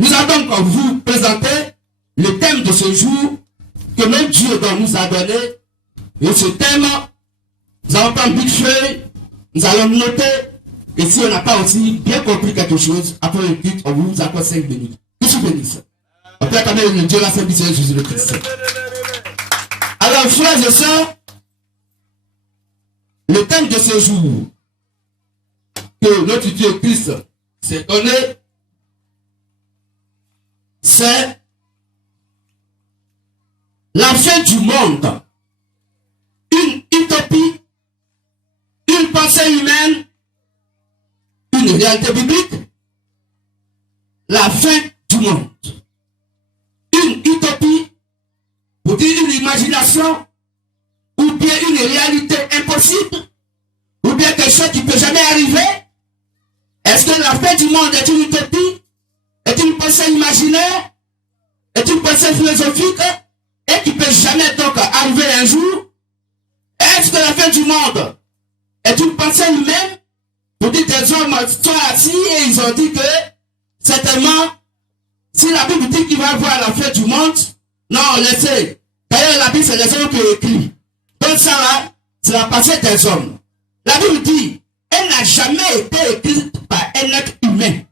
Nous allons donc vous présenter le thème de ce jour que même Dieu nous a donné. Et ce thème, nous allons prendre une feuille, nous allons noter. Et si on n'a pas aussi bien compris quelque chose, après le culte, on vous accorde 5 minutes. Que je bénisse. On peut acclamer le Dieu la Sainte Miséricorde de Jésus le Christ. Alors, frères et sœurs, le thème de ce jour que notre Dieu Christ s'est donné, c'est la fin du monde, une utopie, une pensée humaine, une réalité biblique, la fin du monde. Une utopie, pour dire une imagination, ou bien une réalité impossible, ou bien quelque chose qui ne peut jamais arriver. Est-ce que la fin du monde est une utopie, est une pensée imaginaire, est une pensée philosophique, et qui ne peut jamais donc arriver un jour? Est-ce que la fin du monde est une pensée humaine? Pour dire des hommes sont assis et ils ont dit que certainement, si la Bible dit qu'il va y avoir la fin du monde, non, laissez. D'ailleurs, la Bible, c'est les hommes qui écrit. Donc ça là, c'est la pensée des hommes. La Bible dit, elle n'a jamais été écrite par un être humain.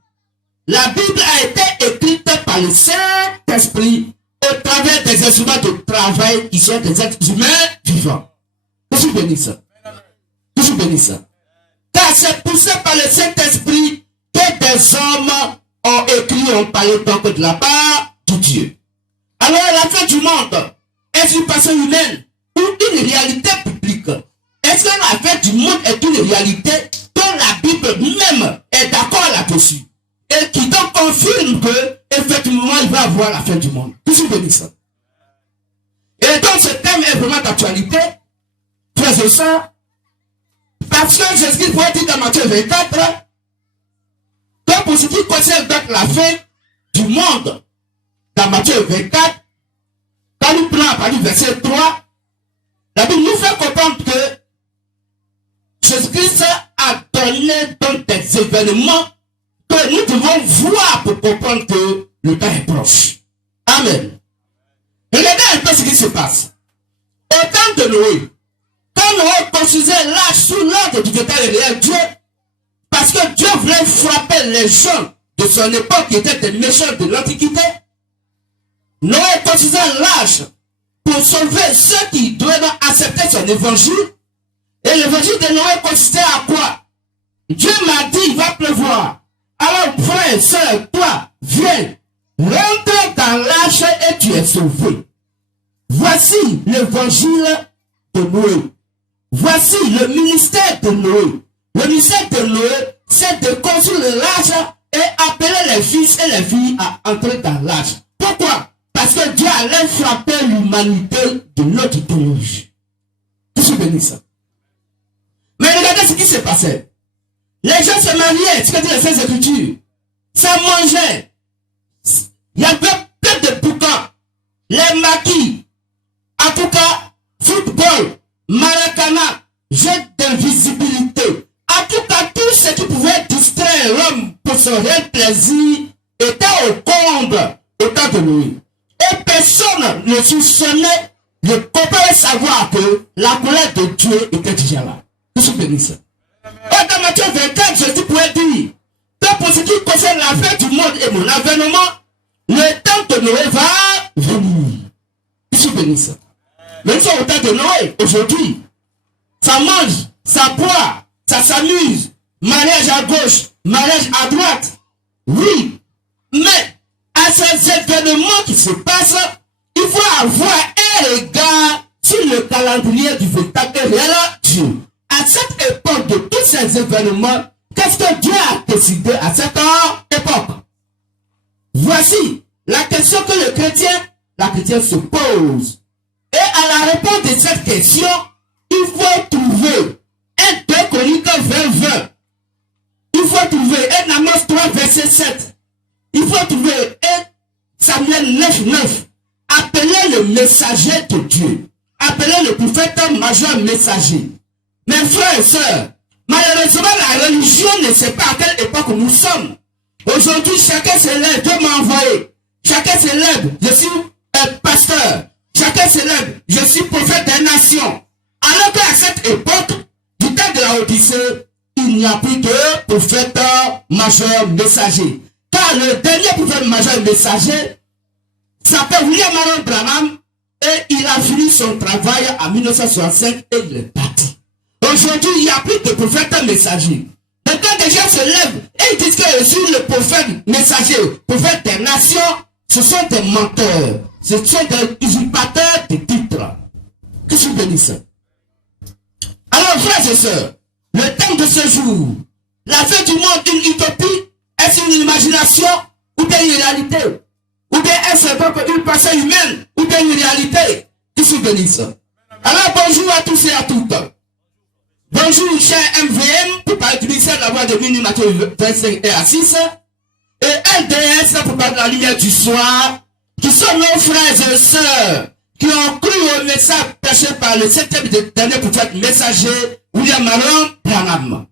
La Bible a été écrite par le Saint-Esprit au travers des instruments de travail qui sont des êtres humains vivants. Que je bénisse ça. Que je bénisse ça. Car c'est poussé par le Saint-Esprit que des hommes ont écrit, ont parlé donc de la part de Dieu. Alors la fin du monde, est-ce une pensée humaine ou une réalité biblique? Est-ce que la fin du monde est une réalité dont la Bible même est d'accord là-dessus? Et qui donc confirme que effectivement il va avoir la fin du monde. Que je bénisse ça. Et donc ce thème est vraiment d'actualité, frères et sœurs, parce que Jésus pourrait dire dans Matthieu 24, que pour ce qui concerne donc la fin du monde, dans Matthieu 24, quand nous prenons à partir du verset 3, la Bible nous fait comprendre que Jésus-Christ a donné donc des événements que nous devons voir pour comprendre que le temps est proche. Amen. Regardez un peu ce qui se passe. Au temps de Noé, quand Noé construisait l'arche sous l'ordre du véritable et réel Dieu, parce que Dieu voulait frapper les gens de son époque qui étaient des méchants de l'Antiquité, Noé construisait l'arche pour sauver ceux qui devaient accepter son évangile. Et l'évangile de Noé consistait à quoi? Dieu m'a dit, il va pleuvoir. Alors, frère et soeur, toi, viens, rentre dans l'arche et tu es sauvé. Voici l'évangile de Noé. Voici le ministère de Noé. Le ministère de Noé, c'est de construire l'arche et appeler les fils et les filles à entrer dans l'arche. Pourquoi? Parce que Dieu allait frapper l'humanité de notre idéologie. Que je bénisse ça. Mais regardez ce qui s'est passé. Les gens se mariaient, ce que dit les Saintes Écritures. Ça mangeait. Il y avait plein de bouquins. Les maquis. En tout cas, football, maracana, jeu d'invisibilité. En tout cas, tout ce qui pouvait distraire l'homme pour son réel plaisir était au comble au temps de Noé. Et personne ne soupçonnait, ne pouvait savoir que la colère de Dieu était déjà là. Que je bénisse. Et dans Matthieu 24, Jésus pouvait dire que pour ce qui concerne la fin du monde et mon avènement, le temps de Noé va venir. Que je bénisse. Mais nous sommes au temps de Noé aujourd'hui. Ça mange, ça boit, ça s'amuse. Mariage à gauche, mariage à droite. Oui, mais à ces événements qui se passent, il faut avoir un regard sur le calendrier du véritable réel Dieu. À cette époque de tous ces événements, qu'est-ce que Dieu a décidé à cette époque? Voici la question que le chrétien se pose. Et à la réponse de cette question, il faut trouver un 2 Chroniques 20:20. Il faut trouver un Amos 3 verset 7. Il faut trouver un Samuel 9:9. Appelez le messager de Dieu. Appelez le prophète majeur messager. Mes frères et sœurs, malheureusement la religion ne sait pas à quelle époque nous sommes. Aujourd'hui, chacun s'élève. Dieu m'a envoyé. Chacun s'élève. Je suis pasteur. Chacun s'élève. Je suis prophète des nations. Alors qu'à cette époque, du temps de la Odyssée, il n'y a plus de prophète majeur messager. Car le dernier prophète majeur messager s'appelle William Marion Branham et il a fini son travail en 1965 et il est parti. Aujourd'hui, il n'y a plus de prophète messager. Donc quand des gens se lèvent et ils disent que je suis le prophète messager, prophète des nations, ce sont des menteurs. Ce sont des usurpateurs de titres. Que je bénisse. Alors, frères et sœurs, le temps de ce jour, la fin du monde, une utopie, est-ce une imagination ou bien une réalité? Ou bien est-ce une pensée humaine ou bien une réalité? Que je bénisse. Alors, bonjour à tous et à toutes. Bonjour, cher MVM, pour parler du ministère de la voix de Mini Matthieu 25 et à 6. Et LDS, pour parler de la lumière du soir, qui sont nos frères et sœurs, qui ont cru au message prêché par le 7e dernier prophète messager, William Marion Branham.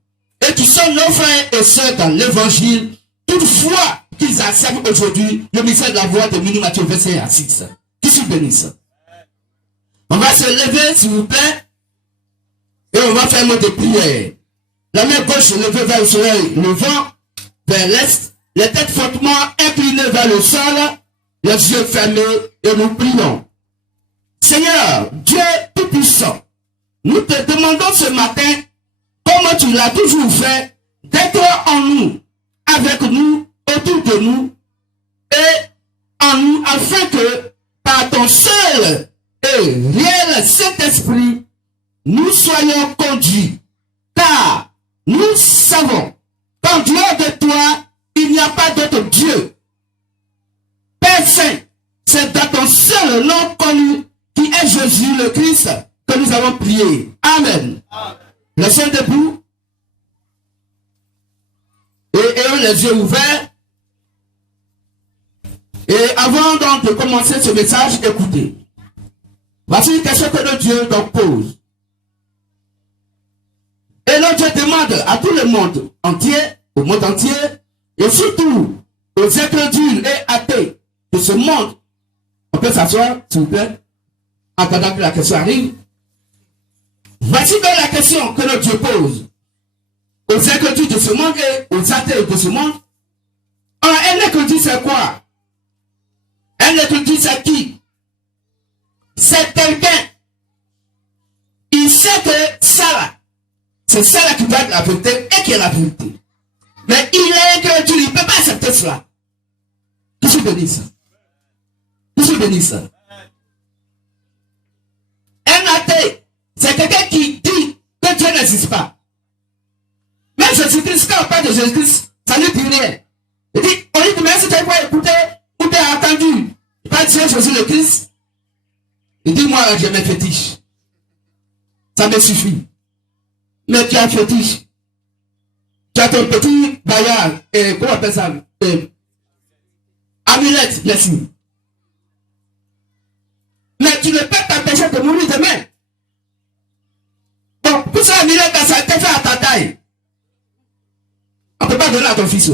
Et qui sont nos frères et sœurs dans l'évangile, toutefois qu'ils acceptent aujourd'hui le ministère de la voix de Mini Matthieu 25 à 6. Qui se bénisse. On va se lever, s'il vous plaît. Et on va faire un mot de prière. La main gauche levée vers le soleil levant, vers l'est, les têtes fortement inclinées vers le sol, les yeux fermés, et nous prions. Seigneur, Dieu Tout-Puissant, nous te demandons ce matin, comme tu l'as toujours fait, d'être en nous, avec nous, autour de nous, et en nous, afin que, par ton seul et réel Saint-Esprit, nous soyons conduits, car nous savons qu'en dehors de toi, il n'y a pas d'autre Dieu. Père Saint, c'est dans ton seul nom connu, qui est Jésus le Christ, que nous avons prié. Amen. Restons debout et ayons les yeux ouverts. Et avant donc de commencer ce message, écoutez. Voici une question que notre Dieu donc pose. Et notre Dieu demande à tout le monde entier, au monde entier, et surtout aux incrédules et athées de ce monde. On peut s'asseoir, s'il vous plaît, en attendant que la question arrive. Voici donc la question que notre Dieu pose aux incrédules de ce monde et aux athées de ce monde. Alors, un incrédule, c'est quoi? Un incrédule, c'est qui? C'est quelqu'un. Il sait que ça là, c'est ça là qui doit être la vérité et qui est la vérité. Mais il est incrédule, il ne peut pas accepter cela. Que je bénisse. Que je bénisse. Un athée, c'est quelqu'un qui dit que Dieu n'existe pas. Même Jésus-Christ, quand on parle de Jésus-Christ, ça ne dit rien. Il dit, on lui dit, mais si tu n'as pas écouté ou tu as entendu, il parle de Jésus le Christ. Il dit, moi, j'ai mes fétiches. Ça me suffit. Mais tu as fétiche. Tu as ton petit baillard, comment on appelle ça? Amulette, les signes. Mais tu ne peux pas t'empêcher de mourir demain. Bon, pour ça, amulette, ça a été fait à ta taille. On ne peut pas donner à ton fils.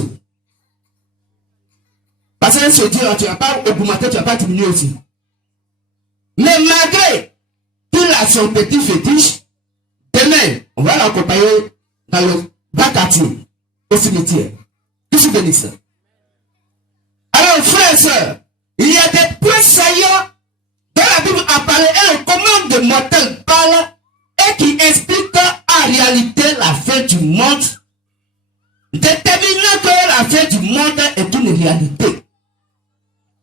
Parce que ce Dieu, tu n'as pas augmenté, tu n'as pas diminué aussi. Mais malgré qu'il a son petit fétiche, demain, on va l'accompagner dans le bas quartier, au cimetière. Que je bénisse. Alors, frères et sœurs, il y a des points saillants dont la Bible a parlé et le commun de mortel parle et qui explique en réalité la fin du monde, déterminant que la fin du monde est une réalité.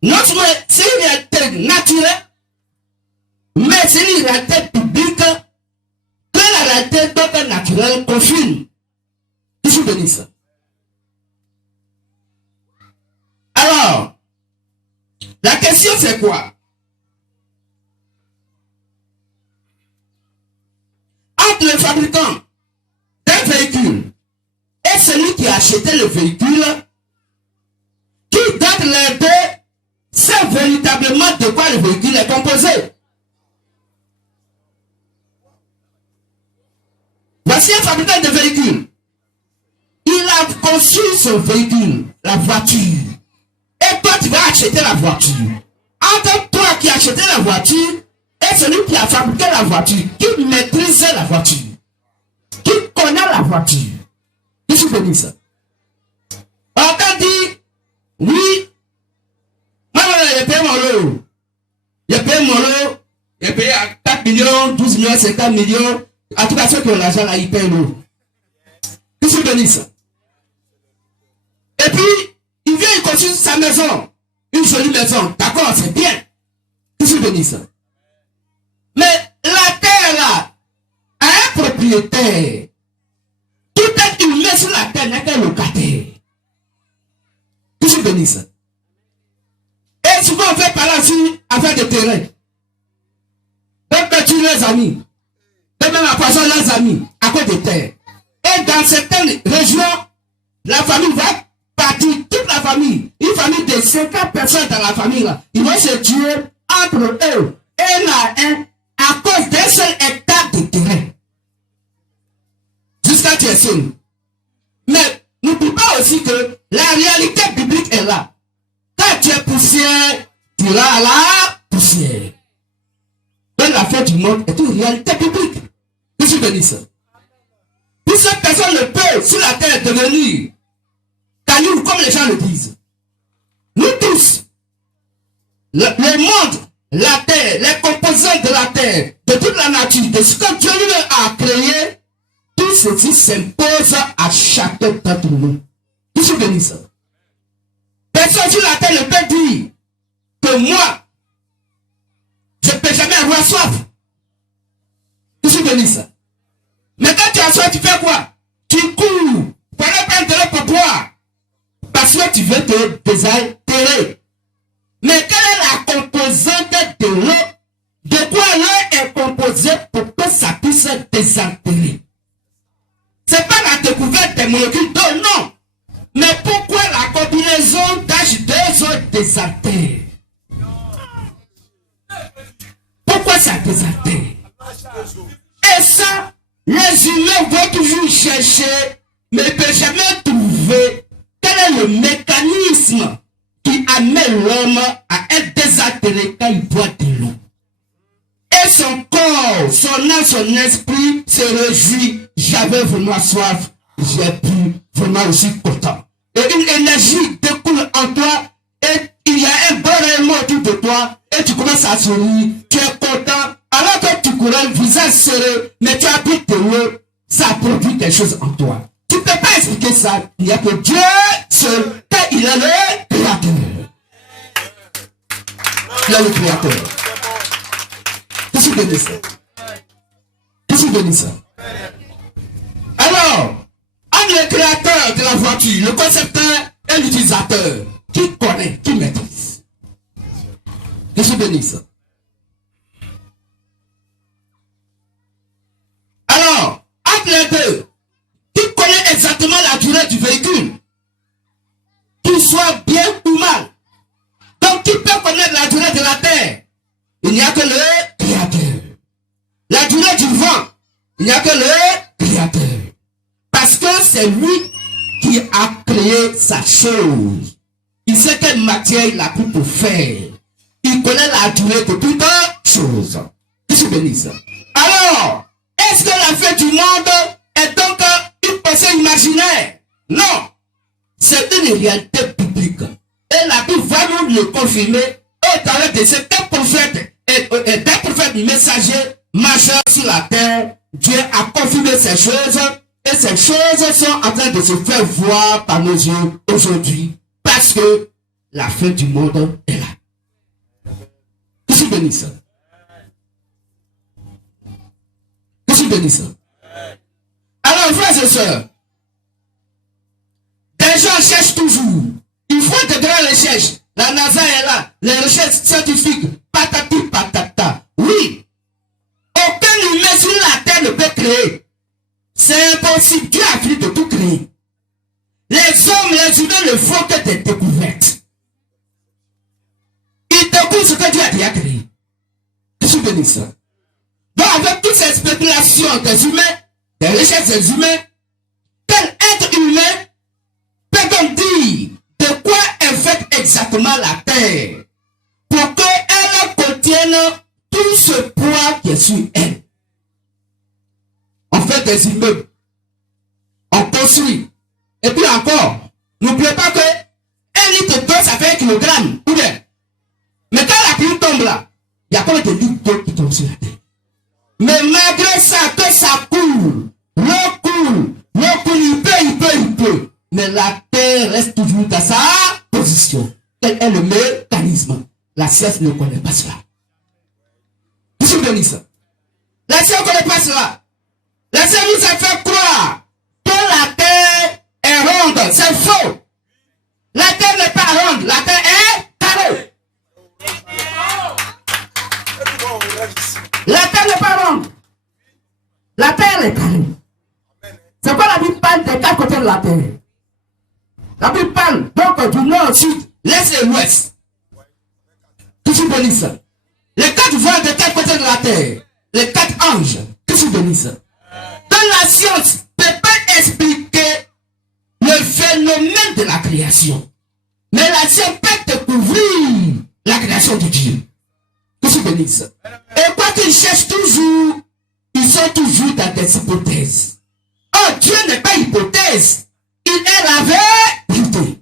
Non seulement c'est une réalité naturelle, mais c'est une réalité publique que la réalité donc naturelle confirme. Que je bénisse. Alors, la question c'est quoi? Entre le fabricant d'un véhicule et celui qui a acheté le véhicule, qui donne les deux, sait véritablement de quoi le véhicule est composé. Voici un fabricant de véhicules. Il a conçu son véhicule, la voiture. Et toi, tu vas acheter la voiture. Entre toi qui as acheté la voiture et celui qui a fabriqué la voiture, qui maîtrise la voiture, qui connaît la voiture. Qui suis béni ça? On t'a dit, oui, moi, j'ai payé mon lot. J'ai payé mon lot. J'ai payé à 4 millions, 12 millions, 50 millions. En tout cas, ceux qui ont l'argent là, ils payent l'eau. Qui suis béni ça? Et puis, il vient, il construit sa maison. Une jolie maison. D'accord, c'est bien. Qui suis béni ça? Mais la terre là, a un propriétaire. Tout être humain sur la terre n'est qu'un locataire. Qui suis béni ça? Et souvent on fait par là aussi affaire de terrain. Donc tu les amis. Et même à poisson leurs amis à cause de terre. Et dans certaines régions, la famille va partir, toute la famille, une famille de 50 personnes dans la famille là, ils vont se tuer entre eux, un à un, à cause d'un seul hectare de terrain. Jusqu'à tu es seul. Mais n'oublie pas aussi que la réalité biblique est là. Quand tu es poussière, tu iras à la poussière. Donc la fin du monde est une réalité biblique. Je suis béni ça. Puis cette personne ne peut sur la terre devenir caillou comme les gens le disent. Nous tous, le monde, la terre, les composants de la terre, de toute la nature, de ce que Dieu lui-même a créé, tout ceci s'impose à chacun d'entre nous. Je suis béni ça. Personne sur la terre ne peut dire que moi, je ne peux jamais avoir soif. Je suis béni ça. Mais quand tu as soif, tu fais quoi? Tu cours pour aller prendre de l'eau pour boire. Parce que tu veux te désaltérer. Mais quelle est la composante de l'eau? De quoi l'eau est composée pour que ça puisse désaltérer? C'est pas la découverte des molécules d'eau, non. Mais pourquoi la combinaison d'H2O désaltère? Pourquoi ça désaltère? Et ça, les humains vont toujours chercher, mais ne peuvent jamais trouver quel est le mécanisme qui amène l'homme à être désaltéré quand il boit de l'eau. Et son corps, son âme, son esprit se réjouit. J'avais vraiment soif, j'ai pu vraiment aussi content. Et une énergie découle en toi et il y a un bon rayonnement autour de toi et tu commences à sourire, tu es content. Alors que tu courais le visage serré, mais tu habites de l'eau, ça produit quelque chose en toi. Tu ne peux pas expliquer ça. Il n'y a que Dieu seul, car il est le créateur. Il est le créateur. Je suis béni ça. Je suis béni ça. Alors, entre le créateur de la voiture, le concepteur et l'utilisateur, qui connaît, qui maîtrise? Je suis béni ça. Alors, entre les deux, qui connaît exactement la durée du véhicule? Qu'il soit bien ou mal. Donc, qui peut connaître la durée de la terre? Il n'y a que le créateur. La durée du vent, il n'y a que le créateur. Parce que c'est lui qui a créé sa chose. Il sait quelle matière il a pris pour faire. Il connaît la durée de toute chose. Je suis béni ça. Alors, est-ce que la fin du monde est donc une pensée imaginaire? Non. C'est une réalité biblique. Et la Bible va nous le confirmer au travers de ces prophètes et des prophètes messagers majeurs sur la terre. Dieu a confirmé ces choses et ces choses sont en train de se faire voir par nos yeux aujourd'hui parce que la fin du monde est là. Je suis béni ça. Je suis béni ça. Alors, frères et sœurs, des gens cherchent toujours. Il faut de grandes recherches. La NASA est là. Les recherches scientifiques. Patati patata. Oui. Aucun humain sur la terre ne peut créer. C'est impossible. Dieu a fini de tout créer. Les hommes, les humains ne font que des découvertes. Ils découvrent ce que Dieu a déjà créé. Je suis béni ça. Donc avec toutes ces spéculations des humains, des recherches des humains, quel être humain parfaitement la terre pour qu'elle contienne tout ce poids qui est sur elle. On fait des immeubles, on construit. Et puis encore, n'oubliez pas que 1 litre d'eau, ça fait 1 kilogramme. Ou bien. Mais quand la pluie tombe là, il y a pas de litres d'eau qui tombent sur la terre. Mais malgré ça, que ça coule, l'eau coule, il peut. Mais la terre reste toujours dans sa position. Quel est le mécanisme? La science ne connaît pas cela. Vous souvenez ça? La science ne connaît pas cela. La science nous a fait croire que la terre est ronde. C'est faux. La terre n'est pas ronde. La terre est carrée. La terre n'est pas ronde. La terre est carrée. C'est quoi la Bible parle des 4 côtés de la terre? La Bible parle donc du nord au sud, l'est et l'ouest. Qu'est-ce que bénisse ça? Les 4 voies des 4 côtés de la terre. Les 4 anges. Qu'est-ce que bénisse ça? Dans la science ne peut pas expliquer le phénomène de la création. Mais la science peut découvrir la création de Dieu. Qu'est-ce que bénisse ça? Et quoi qu'ils cherchent toujours, ils sont toujours dans des hypothèses. Oh, Dieu n'est pas hypothèse. Il est la vérité.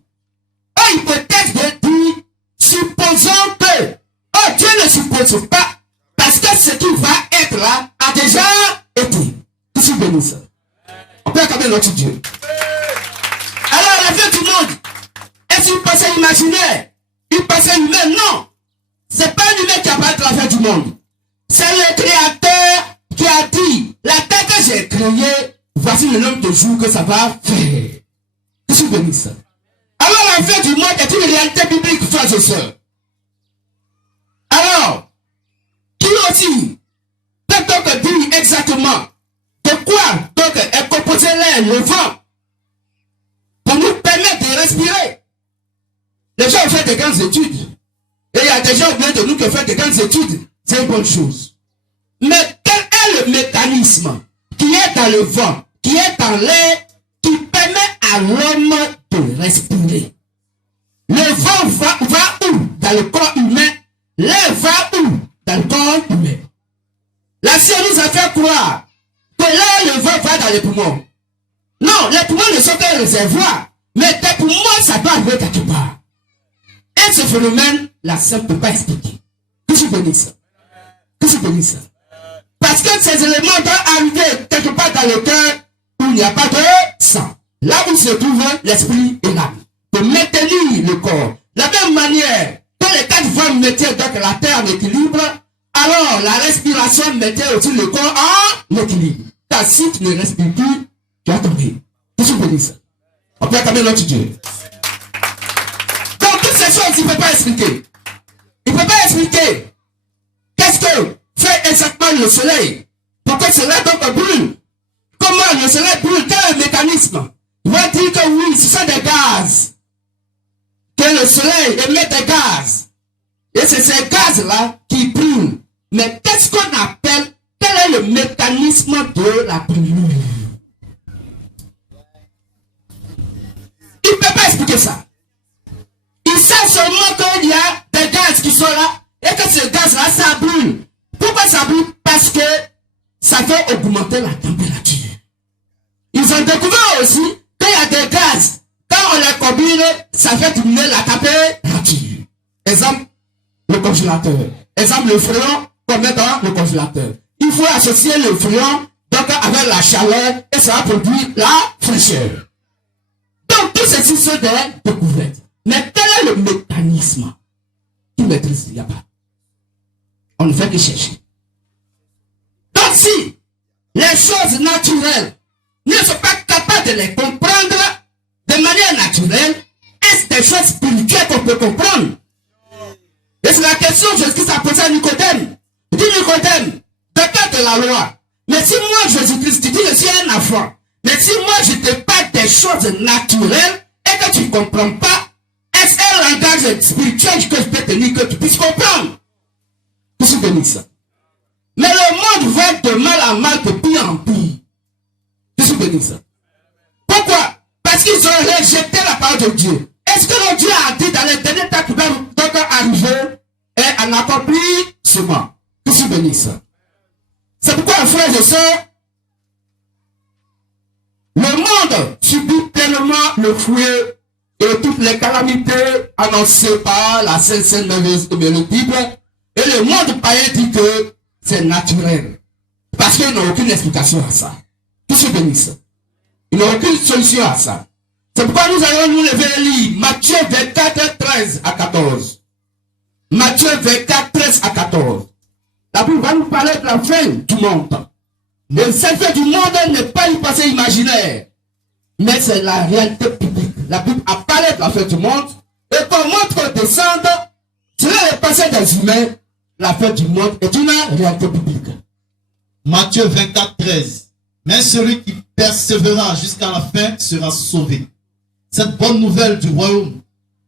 Oh, hypothèse veut dire, supposons que. Oh, Dieu ne suppose pas. Parce que ce qui va être là a déjà été. Qu'est-ce que bénisse ça? On peut accorder notre Dieu. Alors, la fin du monde, est-ce une pensée imaginaire? Une pensée humaine? Non. C'est pas l'humain qui a parlé de la fin du monde. C'est le Créateur qui a dit, la terre que j'ai créée, voici le nombre de jours que ça va faire. Qu'est-ce que bénisse ça? Alors la fin du monde est une réalité biblique, frères et sœurs. Alors, qui aussi peut donc dire exactement de quoi donc est composé l'air, le vent, pour nous permettre de respirer? Les gens ont fait des grandes études. Et il y a des gens de nous qui ont fait des grandes études. C'est une bonne chose. Mais quel est le mécanisme qui est dans le vent, qui est dans l'air, qui permet à l'homme de respirer? Le vent va où? Dans le corps humain. L'air va où? Dans le corps humain. La science nous a fait croire que l'air, le vent va dans les poumons. Non, les poumons ne sont qu'un réservoir. Mais tes poumons, ça doit arriver quelque part. Et ce phénomène, la science ne peut pas expliquer. Que je bénisse ça? Que je bénisse ça? Parce que ces éléments doivent arriver quelque part dans le cœur où il n'y a pas de sang. Là où se trouve l'esprit et l'âme. Pour maintenir le corps. De la même manière que les 4 voies mettaient donc la terre en équilibre, alors la respiration mettait aussi le corps en équilibre. Car si tu ne respires plus, tu vas tomber. Que je bénisse ça? On peut acclamer notre Dieu. Donc toutes ces choses, il ne peut pas expliquer. Il ne peut pas expliquer. Qu'est-ce que fait exactement le soleil? Pourquoi le soleil donc brûle? Comment le soleil brûle? Quel est le mécanisme? Il va dire que oui, ce sont des gaz. Que le soleil émet des gaz. Et c'est ces gaz-là qui brûlent. Mais qu'est-ce qu'on appelle? Quel est le mécanisme de la brûlure? Il ne peut pas expliquer ça. Il sait seulement qu'il y a des gaz qui sont là et que ce gaz-là, ça brûle. Pourquoi ça brûle? Parce que ça fait augmenter la température. Ils ont découvert aussi qu'il y a des gaz. Quand on les combine, ça fait diminuer la température. Exemple, le congélateur. Exemple, le fréon qu'on met dans le congélateur. Il faut associer le fréon donc avec la chaleur et ça va produire la fraîcheur. Donc, tout ceci sont des découvertes. Mais quel est le mécanisme qui maîtrise? Il n'y a pas. On ne fait que chercher. Donc, si les choses naturelles ne sont pas capables de les comprendre de manière naturelle, est-ce des choses spirituelles qu'on peut comprendre? Et c'est la question que Jésus-Christ a posée à Nicodème. Il dit Nicodème, docteur de la loi, mais si moi, Jésus-Christ, tu dis que je suis un enfant, mais si moi je te parle des choses naturelles et que tu ne comprends pas, est-ce un langage spirituel que je peux te dire que tu puisses comprendre? Que je bénis ça. Mais le monde va de mal en mal, de pire en pire. Que je bénis ça. Pourquoi? Parce qu'ils ont rejeté la parole de Dieu. Est-ce que le Dieu a dit dans les derniers temps qu'il va un accomplissement. Que je bénisse. C'est pourquoi, frères et sœurs, le monde subit tellement le fouet et toutes les calamités annoncées par la Sainte Merveilleuse de la Bible. Et le monde païen dit que c'est naturel. Parce qu'ils n'ont aucune explication à ça. Que je bénisse. Ils n'ont aucune solution à ça. C'est pourquoi nous allons nous lever et lire Matthieu 24, 13 à 14. Matthieu 24, 13 à 14. La Bible va nous parler de la fin du monde. Et cette fin du monde n'est pas une pensée imaginaire, mais c'est la réalité publique. La Bible a parlé de la fin du monde, et comme notre descente, cela est passé des humains, la fin du monde est une réalité publique. Matthieu 24, 13. Mais celui qui persévérera jusqu'à la fin sera sauvé. Cette bonne nouvelle du royaume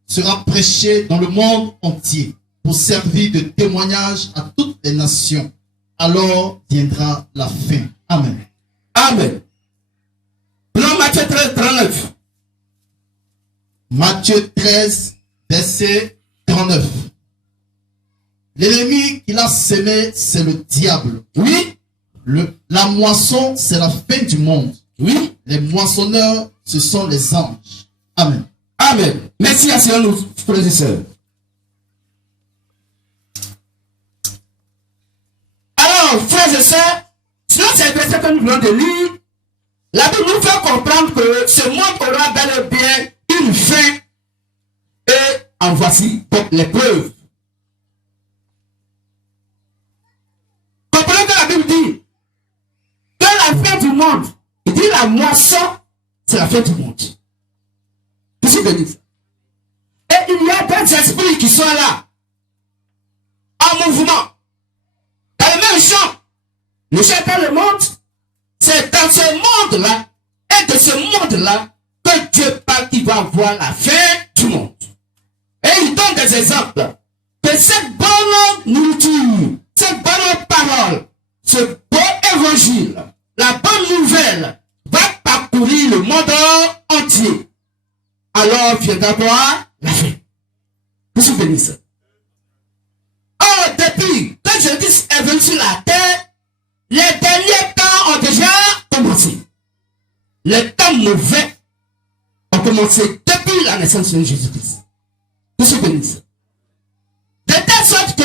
sera prêchée dans le monde entier pour servir de témoignage à toutes les nations. Alors viendra la fin. Amen. Amen. Prenons Matthieu 13, 39. Matthieu 13, verset 39. L'ennemi qu'il a semé, c'est le diable. Oui. La moisson, c'est la fin du monde. Oui. Les moissonneurs, ce sont les anges. Amen. Amen. Merci à Seigneur, nos frères et sœurs. Alors, frères et sœurs, sinon c'est le verset que nous venons de lire. La Bible nous fait comprendre que ce monde aura bel et bien une fin. Et en voici donc les preuves. Comprenez que la Bible dit que la fin du monde, il dit la moisson, c'est la fin du monde. Qu'est-ce que dit ça? Et il y a des esprits qui sont là, en mouvement, dans le même champ. Le champ dans le monde, c'est dans ce monde-là, et de ce monde-là, que Dieu parle qu'il va voir la fin du monde. Et il donne des exemples. Que cette bonne nourriture, cette bonne parole, ce beau évangile, la bonne nouvelle, va parcourir le monde entier. Alors viendra voir la fin. Que je bénisse. Or, depuis que Jésus est venu sur la terre, les derniers temps ont déjà commencé. Les temps mauvais ont commencé depuis la naissance de Jésus-Christ. Que je bénisse. De telle sorte que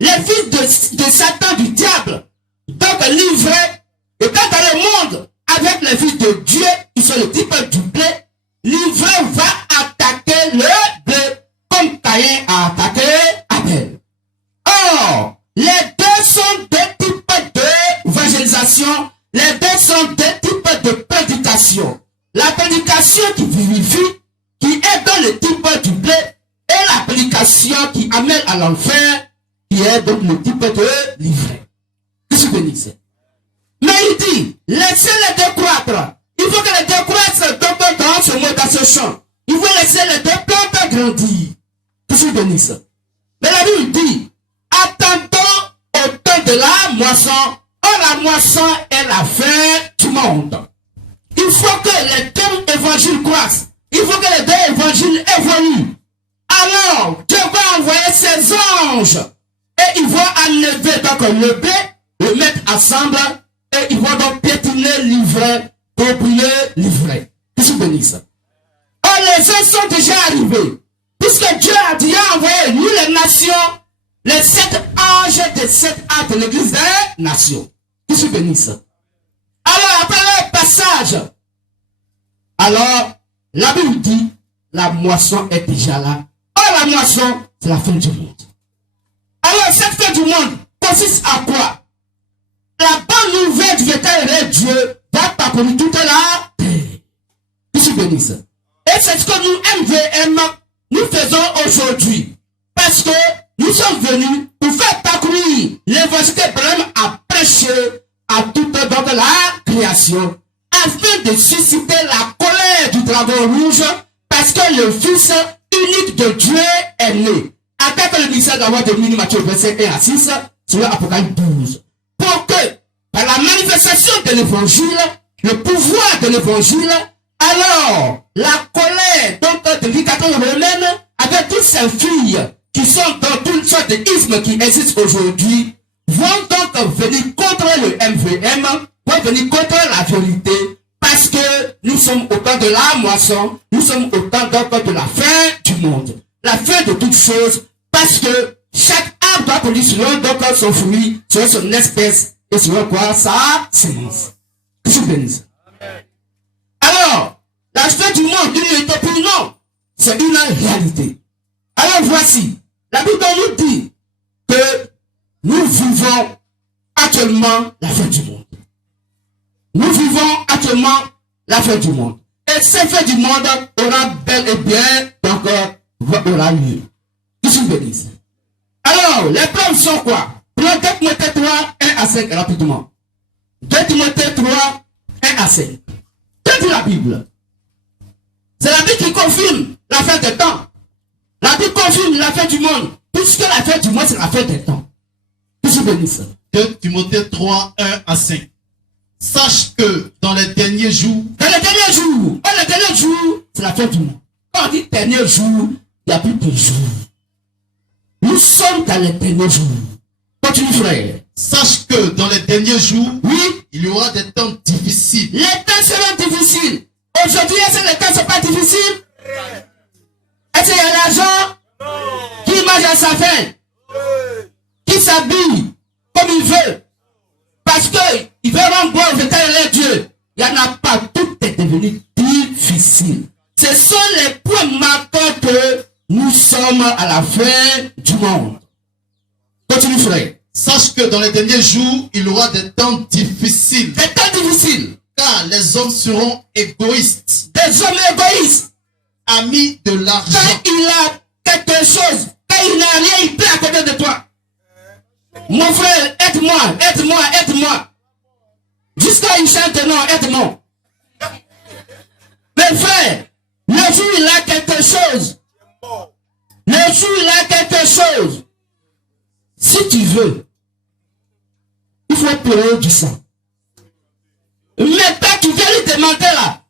les fils de Satan, du diable, donc livrés, étant dans le monde avec les fils de Dieu, qui sont le type du blé, livré va attaquer le blé comme Caïn a attaqué Abel. Or, les deux sont deux types d'évangélisation, les deux sont deux types de prédication. La prédication qui vivifie, qui est dans le type du blé, et la prédication qui amène à l'enfer, qui est donc le type de livret. Que je bénisse. Mais il dit, laissez-les décroître. Il faut que les deux croissent donc dans ce monde, dans ce champ. Il faut laisser les deux plantes grandir. Que je bénisse. Mais la Bible dit, attendons au temps de la moisson. Or, la moisson est la fin du monde. Il faut que les deux évangiles croissent. Il faut que les deux évangiles évoluent. Alors, Dieu va envoyer ses anges. Et ils vont enlever donc le blé, le mettre ensemble. Et ils vont donc piétiner l'ivraie, proprier l'ivraie. Que je bénisse. Or, les anges sont déjà arrivés. Puisque Dieu a déjà envoyé nous les nations, les 7 anges des 7 actes de l'église des nations. Que je bénisse. Alors, après le passage, alors, la Bible dit, la moisson est déjà là. Or, la moisson, c'est la fin du monde. Alors, cette fin du monde consiste à quoi? La bonne nouvelle du vétérinaire Dieu va parcourir toute la terre. Que je bénisse. Et c'est ce que nous, MVM, nous faisons aujourd'hui. Parce que nous sommes venus pour faire parcourir l'évangile qu'Abraham a prêché à toute donc la création, afin de susciter la colère du dragon rouge, parce que le Fils unique de Dieu est né. Attaque le ministère d'avoir de Matthieu 25 1 à 6, sur l'Apocalypse 12. Pour que, par la manifestation de l'évangile, le pouvoir de l'évangile, alors, la colère, donc, de l'État romaine, avec toutes ses filles, qui sont dans toutes sortes d'ismes qui existent aujourd'hui vont donc venir contre le MVM, vont venir contre la vérité, parce que nous sommes au temps de la moisson, nous sommes au temps donc de la fin du monde, la fin de toutes choses, parce que chaque arbre doit produire selon donc son fruit, selon son espèce, et selon quoi sa sémence. Que je bénisse. Alors, la fin du monde, une utopie, non, c'est une réalité. Alors voici, la Bible nous dit que nous vivons actuellement la fin du monde. Nous vivons actuellement la fin du monde. Et cette fin du monde aura bel et bien donc aura lieu. Que je bénisse. Alors, les preuves sont quoi? Prenons 2 Timothée 3, 1 à 5 rapidement. 2 Timothée 3, 1 à 5. Que dit la Bible? C'est la Bible qui confirme la fin des temps. La Bible confirme la fin du monde. Puisque la fin du monde, c'est la fin des temps. Que je bénisse. 2 Timothée 3, 1 à 5. Sache que dans les derniers jours, c'est la fin du monde. Quand on dit dernier jour, il n'y a plus de jours. Nous sommes dans les derniers jours. Continue, frère. Sache que dans les derniers jours, Oui, il y aura des temps difficiles. les temps seront difficiles. Aujourd'hui, est-ce que les temps ne sont pas difficiles? Est-ce qu'il y a l'argent qui mange à sa faim, qui s'habille comme il veut, parce qu'il veut rendre gloire au vétérinaire Dieu? Il n'y en a pas. Tout est devenu difficile. Ce sont les points marquants que nous sommes à la fin du monde. Continue, frère. Sache que dans les derniers jours, il y aura des temps difficiles. Des temps difficiles. Car les hommes seront égoïstes, Des hommes égoïstes. amis de l'argent. Quand il a quelque chose, quand il n'a rien, il plaît à côté de toi. Mon frère, aide-moi, aide-moi, aide-moi. Jusqu'à il chante, non, aide-moi. Mais frère, le jour il a quelque chose, le jour il a quelque chose, si tu veux, il faut pleurer du sang. Mais quand tu viens lui demander là,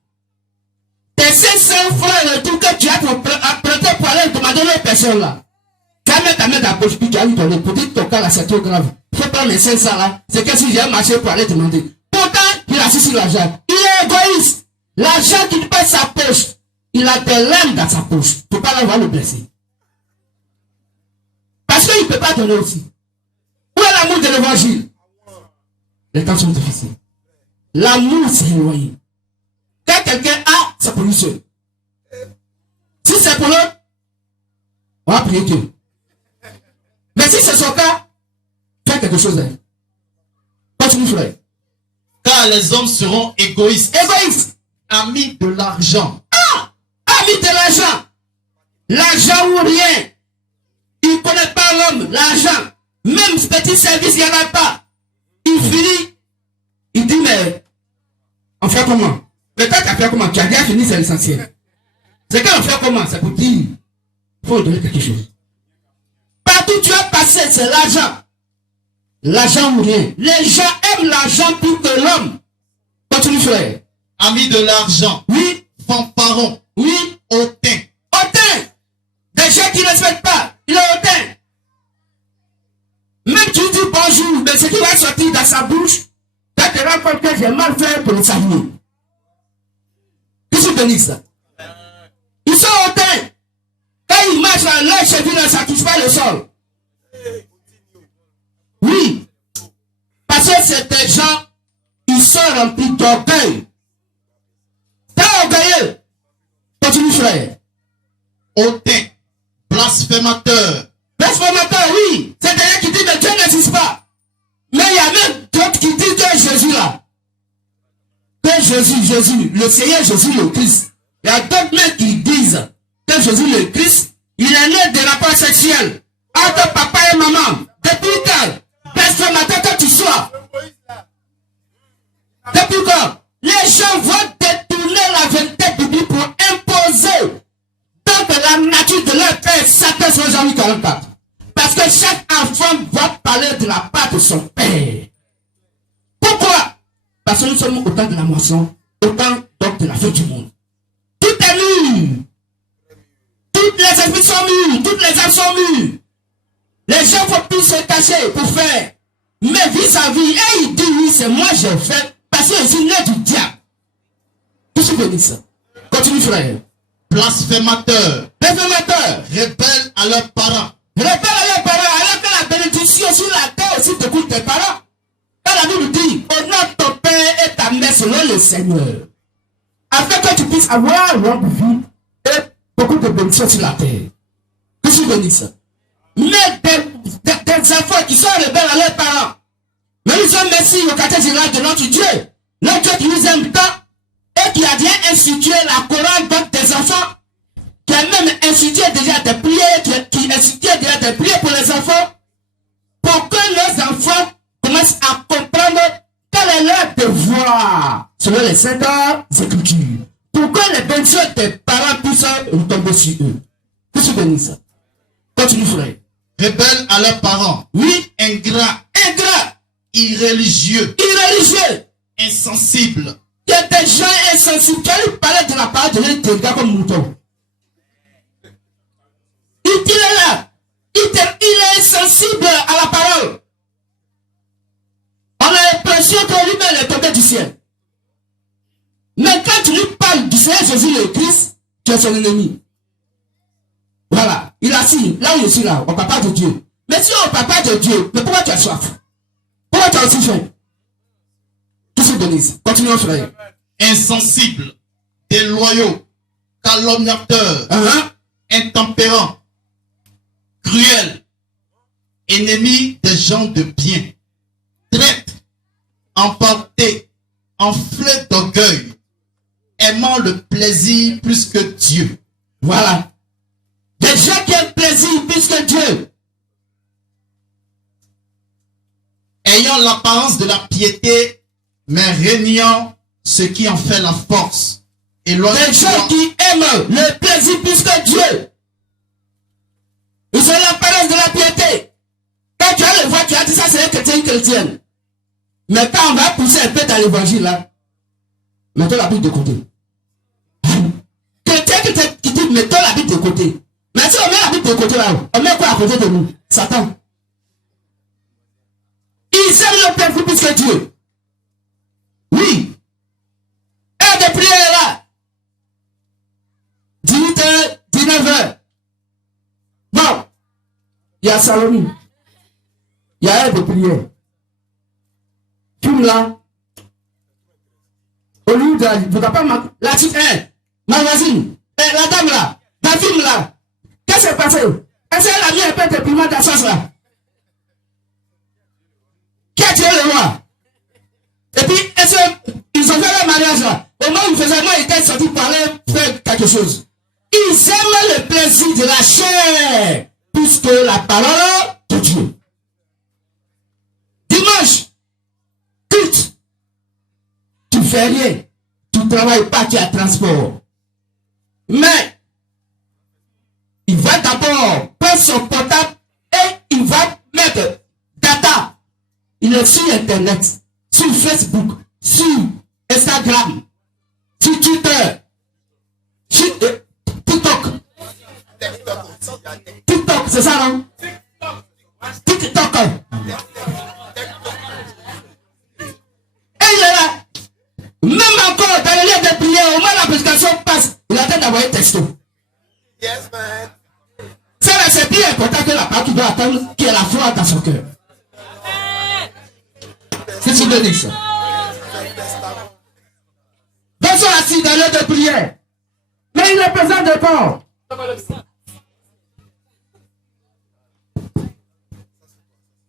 tes 500 frères et tout que tu as apprêté pour aller demander aux personnes là, tu vas mettre ta main dans la poche, puis tu vas lui donner. Peut-être ton cas là, c'est trop grave. Il faut prendre les 500 là, c'est que si j'ai marché pour aller demander. Pourtant, il a sur l'argent. Il est égoïste. L'argent qui passe sa poche, il a des lames dans sa poche. Tu ne peux pas l'avoir le blesser. Parce qu'il ne peut pas donner aussi. Où est l'amour de l'évangile? Les temps sont difficiles. L'amour s'est éloigné. Quand quelqu'un a, c'est pour lui seul. Si c'est pour l'autre, on va prier Dieu. Mais si c'est son cas, fais quelque chose d'elle. Continue, frère. Car les hommes seront égoïstes, Égoïste. amis de l'argent. Ah! Ami de l'argent. L'argent ou rien. Il ne connaît pas l'homme, l'argent. Même ce petit service, il n'y en a pas. Il finit. Il dit, mais on fait comment? Mais quand tu as fait comment? Tu as déjà fini, c'est l'essentiel. C'est quand on fait comment? C'est pour dire, il faut donner quelque chose. Partout où tu as passé, c'est l'argent. L'argent ou rien. Les gens aiment l'argent plus que l'homme. Continue, frère. Amis de l'argent. Oui, Fanfarons. oui, Hautains. hautain. Des gens qui ne respectent pas. Il est hautain. Même tu dis bonjour, mais ce qui va sortir dans sa bouche, quand tu te rends compte que j'ai mal fait pour le saluer. Qu'est-ce que tu bénis ça? Ils sont hautains. Quand ils marchent dans leur cheville, ça ne touche pas le sol. Oui. Parce que c'est des gens, ils sont remplis d'orgueil. T'es orgueilleux. Continue, frère. Hautains. Blasphémateurs. Blasphémateur, oui. C'est des gens qui disent, mais Dieu n'existe pas. Mais il y a même d'autres qui disent que Jésus là. Que Jésus, le Seigneur Jésus le Christ. Il y a d'autres mecs qui disent que Jésus le Christ, il est né de rapport sexuel entre papa et maman. Depuis quand? Blasphémateur que tu sois. Depuis quand? Les gens vont détourner la vérité biblique pour imposer donc la nature de leur père, Satan sur Jean-Luc 44. Parce que chaque enfant va parler de la part de son père. Pourquoi? Parce que nous sommes au temps de la moisson, au temps donc de la fin du monde. Tout est mûr. Toutes les esprits sont mûrs, toutes les âmes sont mûres. Les gens ne vont plus se cacher pour faire. Mais vis-à-vis, et il dit oui, c'est moi j'ai fait. Parce que c'est l'œuvre du diable. Tout ce que dit ça. Continue, frère. Blasphémateurs. Blasphémateurs. Rebelles à leurs parents. Rebelles à leurs parents. Alors que la bénédiction sur la terre aussi te coûte tes parents. Quand la Bible dit, honore ton père et ta mère selon le Seigneur. Afin que tu puisses avoir longue vie et beaucoup de bénédictions sur la terre. Qu'est-ce que dit ça? Mais des enfants qui sont rebelles à leurs parents. Mais nous sommes merci au quartier général de notre Dieu. Notre Dieu qui nous aime tant et qui a bien institué la couronne donc des enfants. Qui a même institué déjà des prières, qui institué déjà des prières pour les enfants. Pour que nos enfants commencent à comprendre quel est leur devoir selon les saintes écritures. Pour que les bénédictions des parents puissent retomber sur eux. Qu'est-ce que dit ça? Continue, frère. Rebelles à leurs parents. Oui. Ingrats. Ingrats. Irréligieux. Irréligieux. Insensibles. Il y a des gens insensibles qui lui parlent de la parole de Dieu, des gars comme mouton. Il est là. Il est insensible à la parole. On a l'impression que lui-même est tombé du ciel. Mais quand tu lui parles du Seigneur Jésus le Christ, tu es son ennemi. Voilà. Il a assis là où je suis là, au papa de Dieu. Mais si au papa de Dieu, mais pourquoi tu as soif? Pourquoi tu as aussi faim? Qu'est-ce que Denise? Continuons, frère. Insensibles, déloyaux, calomniateurs, intempérants, cruels, ennemis des gens de bien, traîtres, emportés, enflés d'orgueil, aimant le plaisir plus que Dieu. Voilà. Des gens qui aiment plaisir plus que Dieu. Ayant l'apparence de la piété, mais régnant ce qui en fait la force. Et des gens qui aiment le plaisir plus que Dieu. Ils ont l'apparence de la piété. Quand tu as le voix, tu as dit ça, c'est un chrétien, une chrétienne. Mais quand on va pousser un peu dans l'évangile, là, mettons la Bible de côté. Chrétien qui dit, mettons la Bible de côté. Mais si on met la Bible de côté, là, on met quoi à côté de nous? Satan. Ils aiment le plaisir plus que Dieu. Oui. Heure de prière là. 18h, 19h. Bon. Il y a Salomon. Il y a heure de prière. Fume là. Au lieu de vous n'avez pas la petite ma voisine, la dame là, la film là. Qu'est-ce qui s'est passé? Est-ce qu'elle a mis un peu de piment dans la sauce là? Qui a tiré le roi? Et puis, est-ce qu'ils ont fait le mariage là? Au moment où ils faisaient, moi, ils étaient sortis parler, faire quelque chose. Ils aiment le plaisir de la chair, plus que la parole de Dieu. Dimanche, culte, tu fais rien, tu ne travailles pas, tu as transport. Mais, il va d'abord prendre son portable et il va mettre data. Il est sur Internet, sur Facebook, sur Instagram, sur Twitter, sur TikTok. TikTok, c'est ça, non? TikTok. Et il est là. Même encore dans le lieu de prière, au moins l'application passe, il attend d'avoir un texto. Yes, man. Ça là, c'est bien important que la part qui doit attendre, qui est la foi dans son cœur. C'est ce que dit ça. Ils sont assis dans l'heure de prière. Mais il est présent de corps.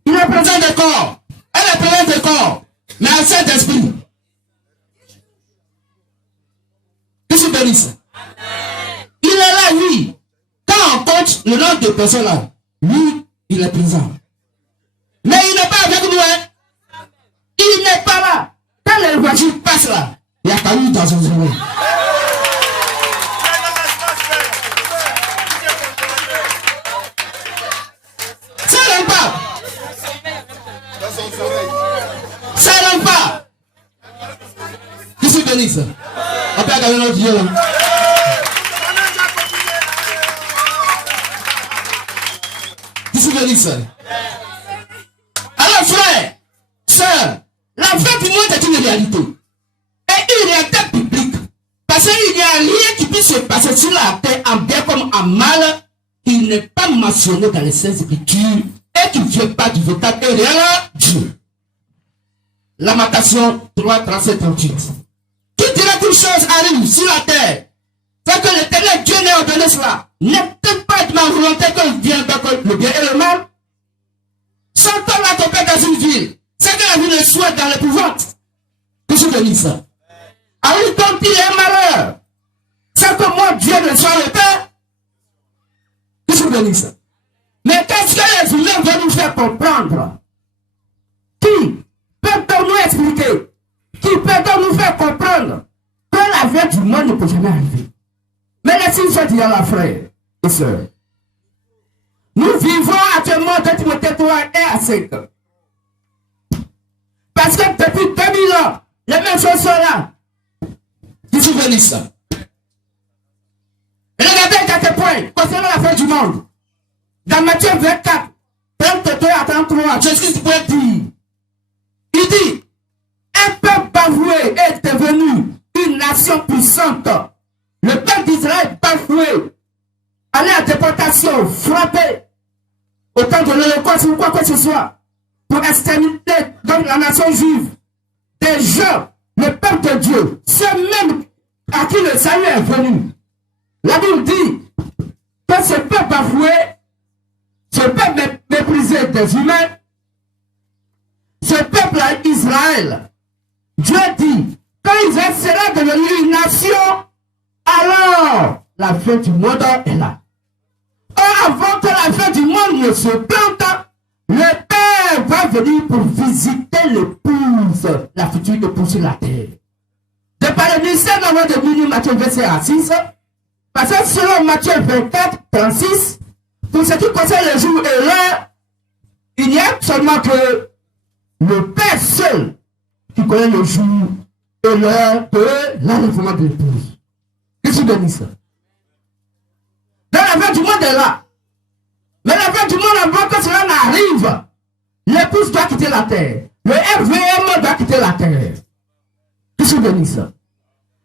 Il est présent de corps. Elle est présente de corps. Mais elle sait d'esprit. Qu'est-ce que dit ça? Il est là, lui. Quand on compte le nombre de personnes là, lui, il est présent. Mais il n'est pas avec nous, hein. Il n'est pas là. Quand les voitures passent là, il y a pas eu dans son journée. Ça n'aime pas. Ça n'aime pas. Qu'est-ce que béni ça? On peut regarder notre Dieu là. suis béni, sœur. Alors, frère, sœur, la fin du monde est une réalité. Et une réalité biblique. Parce qu'il n'y a rien qui puisse se passer sur la terre, en bien comme en mal, qui n'est pas mentionné dans les Saintes Écritures et qui ne vient pas du véritable et réel Dieu. Lamentation 3, 37, 38. Qui dirait qu'une chose arrive sur la terre, c'est que l'Éternel Dieu n'a ordonné cela. N'est peut-être pas de ma volonté que vienne le bien et le mal. Sortons la tomber dans une ville. C'est que la ville est souhaite dans l'épouvante. Que je bénisse ça. Alors, quand il est malheur, c'est que moi, Dieu ne soit le Père. Que je bénisse ça. Mais qu'est-ce que les humains veulent nous faire comprendre? Qui peut nous expliquer? Qui peut nous faire comprendre que la vie du monde ne peut jamais arriver? Mais laissez-nous se dire à la frère et sœur. Nous vivons actuellement de Timothée 3 et à 5. Parce que depuis 2000 ans, les mêmes choses sont là. Qui se bénissent ça. Regardez quelques points concernant la fin du monde. Dans Matthieu 24, 32 à 33, Jésus pourrait dire. Il dit, un peuple bafoué est devenu une nation puissante. Le peuple d'Israël bafoué, allé à déportation, frappé, au temps de l'Holocauste ou quoi que ce soit, pour exterminer donc la nation juive. Des gens, le peuple de Dieu, ceux même à qui le salut est venu. La Bible dit que ce peuple bafoué, ce peuple méprisé des humains, ce peuple Israël, Dieu dit, quand Israël sera devenu une nation, alors la fin du monde est là. Or, avant que la fin du monde ne se plante, le Père va venir pour visiter l'épouse, la future épouse sur la terre. De par le ministère de la loi de Mini, Matthieu 25 à 6, parce que selon Matthieu 24, 36, pour ce qui concerne le jour et l'heure, il n'y a seulement que le Père seul qui connaît le jour et l'heure de l'enlèvement de l'épouse. Qu'est-ce que bénisse ça? Donc la fin du monde est là. Mais la fin du monde, avant que cela n'arrive, l'épouse doit quitter la terre. Le FVM doit quitter la terre. Qu'est-ce que bénisse ça?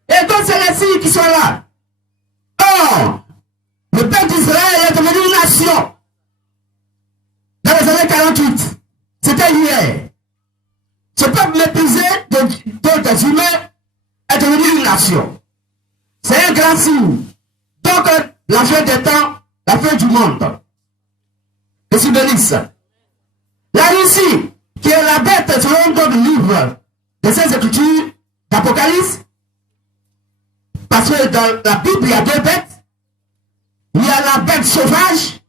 Et donc c'est les signes qui sont là. Or, le peuple d'Israël est devenu une nation. Dans les années 48. C'était hier. Ce peuple méprisé des humains est devenu une nation. C'est un grand signe. Donc, la fin des temps, la fin du monde. Et si bénisse. La Russie, qui est la bête selon le livre de ces Écritures d'Apocalypse, parce que dans la Bible, il y a deux bêtes. Il y a la bête sauvage.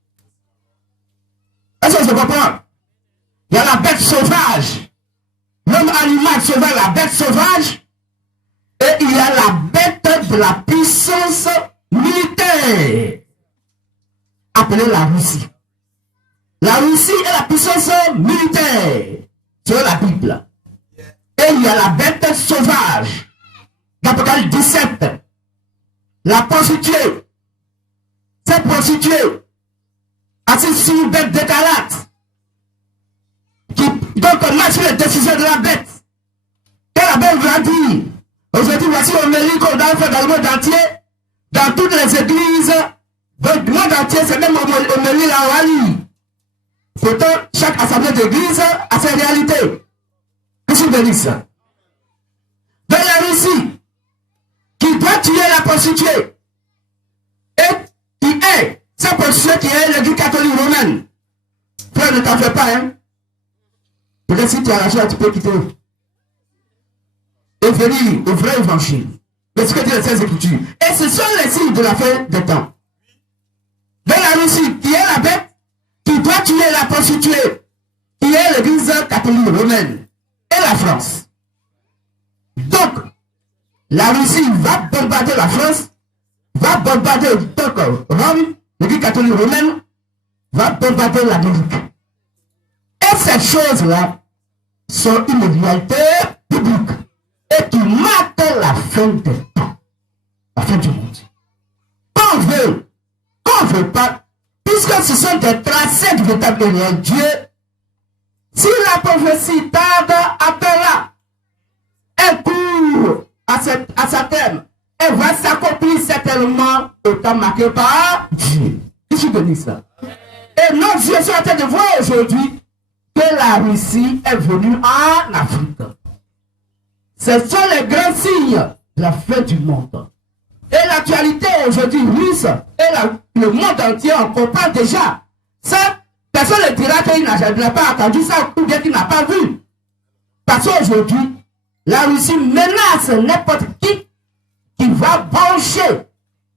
Est-ce que je comprends? Il y a la bête sauvage. L'homme animal sauvage, la bête sauvage. Et il y a la bête de la puissance militaire. Appelée la Russie. La Russie est la puissance militaire. Selon la Bible. Et il y a la bête sauvage. D'Apocalypse 17. La prostituée. Cette prostituée. Assise sur une bête d'écarlate. Qui donc marche sur les décisions de la bête. Et la bête va dire. Aujourd'hui, voici Omélie qu'on doit faire dans le monde entier. Dans toutes les églises. Donc, le monde entier, c'est même Omélie la Wali. Pourtant, chaque assemblée d'église a ses réalités. Que je bénisse. Dans la Russie, qui doit tuer la prostituée. Et qui est, cette prostituée qui est l'église catholique romaine. Frère, ne t'en fais pas, hein. Peut-être si tu as la joie, tu peux quitter. Et venir au vrai évangile. Mais ce que dit les Saintes Écritures. Et ce sont les signes de la fin des temps. Dans la Russie, qui est la bête, qui doit tuer la prostituée, qui est l'église catholique romaine, et la France. Donc, la Russie va bombarder la France, va bombarder donc Rome, l'église catholique romaine, va bombarder l'Amérique. Et ces choses-là sont une réalité publique et qui marquent la fin des temps, la fin du monde. Qu'on veut pas, puisque puisque ce sont des tracés du véritable Dieu, si la prophétie tarde, appellera, elle court à sa terme, elle va s'accomplir certainement au temps marqué par Dieu. Qu'est-ce que je dis ça? Et notre Dieu est en train de voir aujourd'hui que la Russie est venue en Afrique. Ce sont les grands signes de la fin du monde. Et l'actualité aujourd'hui russe et le monde entier en comprend déjà. Ça, personne ne dira qu'il n'a pas entendu ça ou bien qu'il n'a pas vu. Parce qu'aujourd'hui, la Russie menace n'importe qui va brancher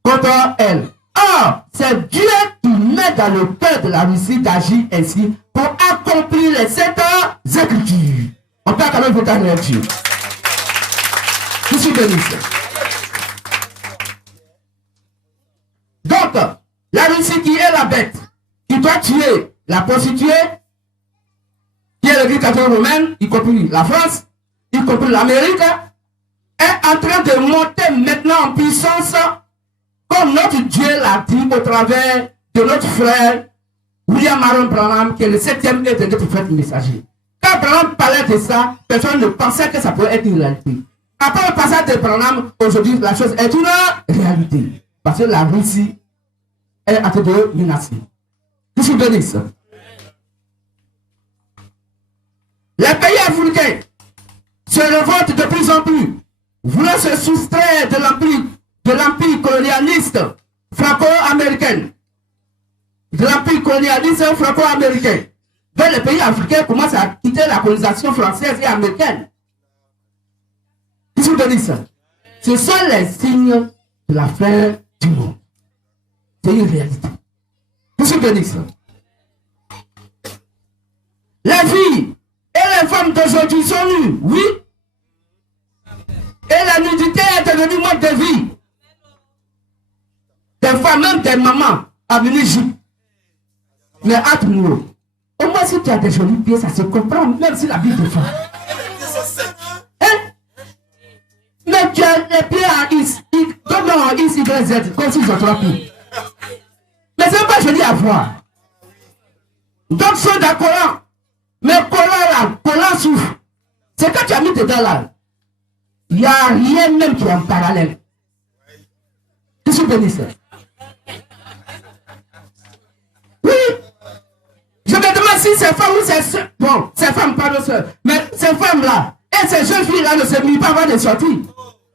contre elle. Or, c'est Dieu qui met dans le cœur de la Russie d'agir ainsi pour accomplir les 7 écritures. On peut quand même voter à Dieu. Je suis béni. Donc, la Russie qui est la bête, qui doit tuer la prostituée, qui est l'église catholique romaine, y compris la France, y compris l'Amérique, est en train de monter maintenant en puissance, comme notre Dieu l'a dit au travers de notre frère William Aaron Branham, qui est le 7e et de notre frère messager. Quand Branham parlait de ça, personne ne pensait que ça pouvait être une réalité. Après le passage de Branham, aujourd'hui, la chose est une réalité. Parce que la Russie est en train de menacer. Que je vous bénisse. Les pays africains se révoltent de plus en plus, voulant se soustraire de l'empire colonialiste franco-américain. De l'empire colonialiste franco-américain. Donc les pays africains commencent à quitter la colonisation française et américaine. Que je vous bénisse. Ce sont les signes de la fin du monde. C'est une réalité. Que je bénisse. Les filles et les femmes d'aujourd'hui sont nues, oui. Et la nudité est devenue mode de vie. Des femmes, même des mamans, à venir jouer. Mais entre-nous, au moins si tu as des jolis pieds, ça se comprend, même si la Bible te fait. Mais tu as les pieds à X, donc X, Y, Z, comme si ils ont 3 pieds. Mais c'est pas joli à voir. Donc sont d'accord. Mais collant souffre. C'est quand tu as mis dedans là. Il n'y a rien même qui est en parallèle. Que je bénisse. Oui. Je me demande si ces femmes ou ces soeurs, bon, ces femmes, pas de soeurs, mais ces femmes-là, et ces jeunes filles-là ne se mirent pas avant de sortir.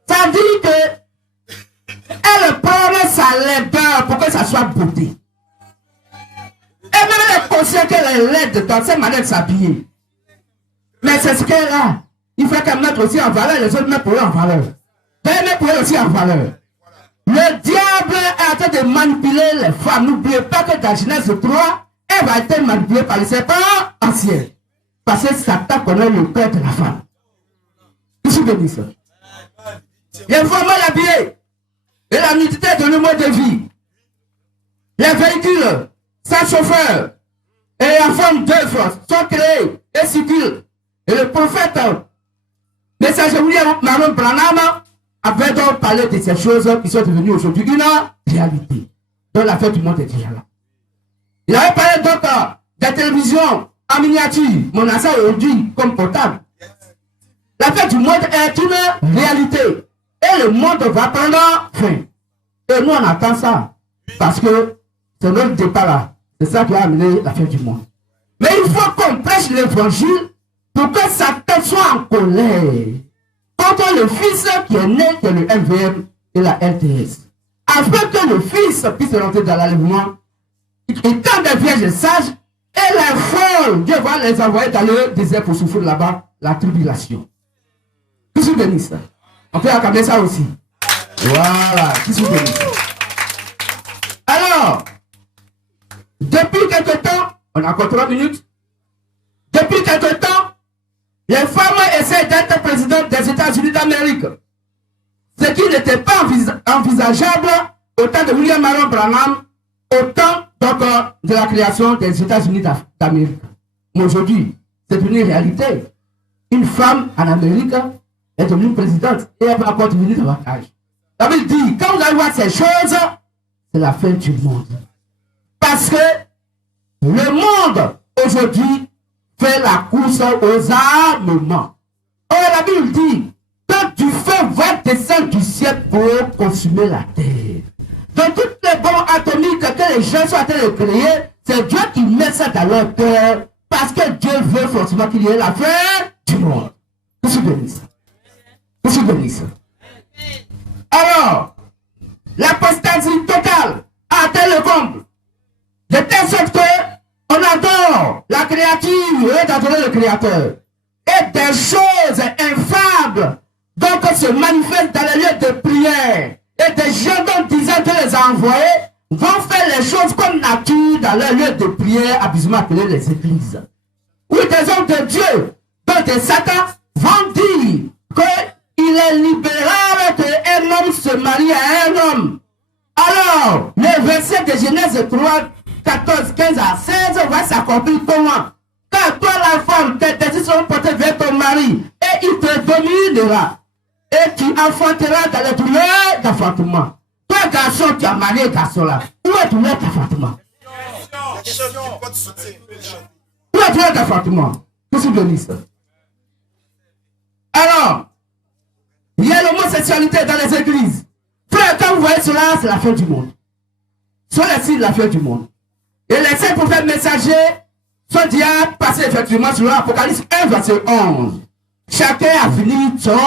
Ça dit que elles prennent sa laideur pour que ça soit beauté. Et même elle est consciente qu'elle est laide dans cette manière de s'habiller. Mais c'est ce qu'elle a. Il faut qu'elle mette aussi en valeur, les autres mettent pour eux en valeur. Elle met pour eux aussi en valeur. Le diable est en train de manipuler les femmes. N'oubliez pas que dans Genèse 3, elle va être manipulée par les serpents anciens. Parce que Satan connaît le cœur de la femme. Je suis béni ça. Les femmes mal habillées. Et la nudité de le mode de vie. Les véhicules sans chauffeur et en forme d'œuvre sont créés et circulent. Et le prophète, messager William Aaron Branham, avait donc parlé de ces choses qui sont devenues aujourd'hui une réalité. Donc la fin du monde est déjà là. Il avait parlé donc des télévisions en miniature, mon assaut aujourd'hui comme portable. La fin du monde est une réalité. Et le monde va prendre fin. Et nous on attend ça. Parce que c'est notre départ là. C'est ça qui a amené la fin du monde. Mais il faut qu'on prêche l'évangile pour que Satan soit en colère contre le Fils qui est né de le MVM et la LTS. Afin que le Fils puisse rentrer dans l'enlèvement, étant des vierges sages, et les folles, Dieu va les envoyer dans le désert pour souffrir là-bas la tribulation. Qui se bénisse. On peut accabler ça aussi. Voilà, qui se bénisse. Alors, depuis quelque temps, on a encore 3 minutes. Depuis quelque temps, les femmes essaient d'être présidentes des États-Unis d'Amérique. Ce qui n'était pas envisageable au temps de William Aaron Branham, au temps donc, de la création des États-Unis d'Amérique. Mais aujourd'hui, c'est une réalité. Une femme en Amérique est devenue présidente et elle va encore devenir davantage. Ça veut dire, quand vous allez voir ces choses, c'est la fin du monde. Parce que le monde aujourd'hui fait la course aux armements. Or, la Bible dit que du feu va descendre du ciel pour consumer la terre. Donc, toutes les bombes atomiques que les gens sont en train de créer, c'est Dieu qui met ça dans leur cœur parce que Dieu veut forcément qu'il y ait la fin du monde. Que se bénisse. Que se bénisse. Alors, l'apostasie totale a atteint le comble. De telle sorte que on adore la créature et d'adorer le Créateur. Et des choses infâmes donc se manifestent dans les lieux de prière. Et des gens dont disant que les a envoyés vont faire les choses comme nature dans les lieux de prière, habituellement appelés les églises. Où des hommes de Dieu, dont des satans, vont dire qu'il est libéral qu'un homme se marie à un homme. Alors, le verset de Genèse 3, 14, 15 à 16 va s'accomplir comment? Car toi, la femme, tes désirs seront portés vers ton mari, et il te dominera, et tu enfanteras dans les douleurs d'enfantement. Toi, garçon, tu as marié garçon là. Où est ton douleur d'enfantement? Où est ton douleur d'enfantement? Que c'est de ça? Alors, il y a l'homosexualité dans les églises. Frère, quand vous voyez cela, c'est la fin du monde. Soit les signes de la fin du monde. Et les saints prophètes messagers sont déjà passés effectivement sur l'Apocalypse 1, verset 11. Chacun a fini son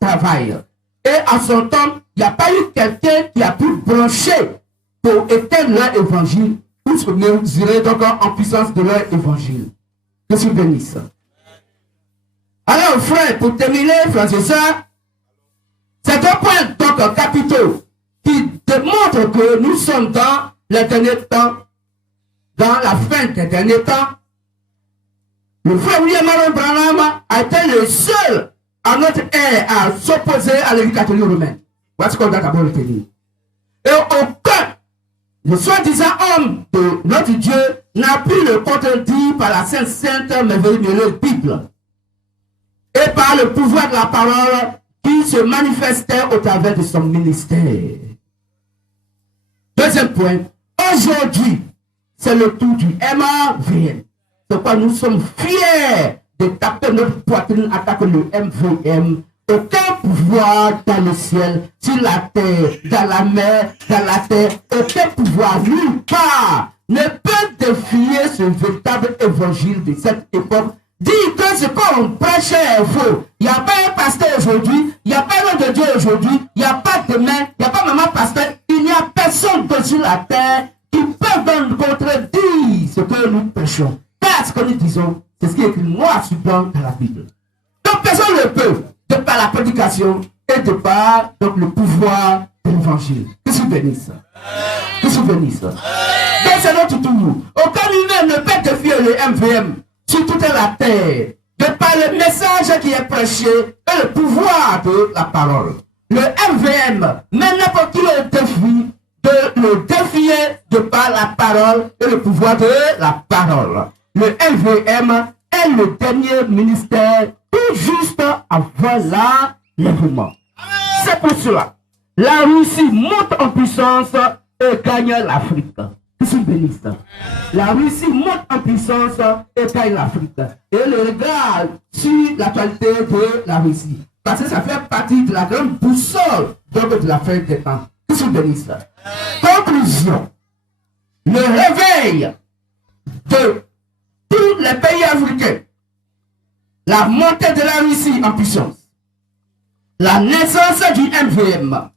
travail. Et en son temps, il n'y a pas eu quelqu'un qui a pu brancher pour éteindre leur évangile ou se mesurer donc en puissance de leur évangile. Que je bénisse. Alors, frère, pour terminer, frères et sœurs, c'est deux points donc capitaux qui démontrent que nous sommes dans les derniers temps, dans la fin des derniers temps. Le frère William Marion Branham a été le seul à notre ère à s'opposer à l'Église catholique romaine. Voici ce qu'on doit d'abord retenir. Et aucun, le soi-disant homme de notre Dieu, n'a pu le contredire par la sainte merveilleuse Bible et par le pouvoir de la parole qui se manifestait au travers de son ministère. Deuxième point, aujourd'hui, c'est le tour du MVM. C'est pourquoi nous sommes fiers de taper notre poitrine, attaquer le MVM. Aucun pouvoir dans le ciel, sur la terre, dans la mer, dans la terre, aucun pouvoir, nulle part, ne peut défier ce véritable évangile de cette époque. Dit que ce qu'on prêche est faux. Il n'y a pas un pasteur aujourd'hui, il n'y a pas un homme de Dieu aujourd'hui, il n'y a pas demain, il n'y a pas maman pasteur, il n'y a personne sur la terre qui peut donc contredire ce que nous prêchons. Car ce que nous disons, c'est ce qui est écrit noir sur blanc dans la Bible. Donc personne ne peut, de par la prédication et de par donc, le pouvoir de l'évangile. Que se bénisse. Que se bénisse. Donc c'est notre tour. Aucun humain ne peut défier le MVM sur toute la terre, de par le message qui est prêché et le pouvoir de la parole. Le MVM, mais n'importe qui le défie, de le défier de par la parole et le pouvoir de la parole. Le MVM est le dernier ministère tout juste avant l'enlèvement. C'est pour cela, la Russie monte en puissance et gagne l'Afrique. La Russie monte en puissance et gagne l'Afrique. Et le regard sur l'actualité de la Russie. Parce que ça fait partie de la grande boussole de la fin des temps. Conclusion. Le réveil de tous les pays africains. La montée de la Russie en puissance. La naissance du MVM.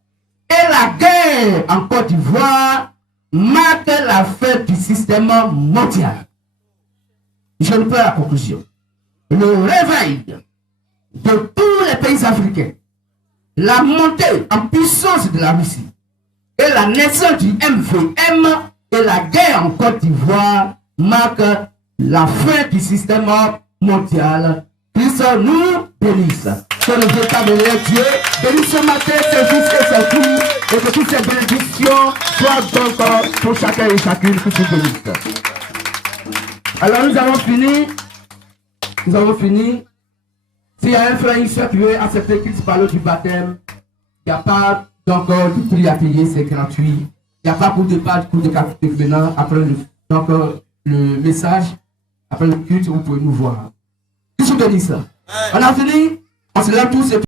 Et la guerre en Côte d'Ivoire marque la fin du système mondial. Je ne peux la conclusion. Le réveil de tous les pays africains, la montée en puissance de la Russie et la naissance du MVM et la guerre en Côte d'Ivoire marquent la fin du système mondial. Christ nous bénisse. Que le véritable Dieu bénisse ce matin ses fils et ses filles et que toutes ces bénédictions soient donc pour chacun et chacune qui se bénisse. Alors nous avons fini. Nous avons fini. S'il y a un frère ici qui veut accepter Christ par l'eau du baptême, il n'y a pas donc du prix à payer, c'est gratuit. Il n'y a pas pour de capital maintenant après Donc, le message, après le culte, vous pouvez nous voir. Qu'est-ce que dit ça? On a fini, on se lève tous et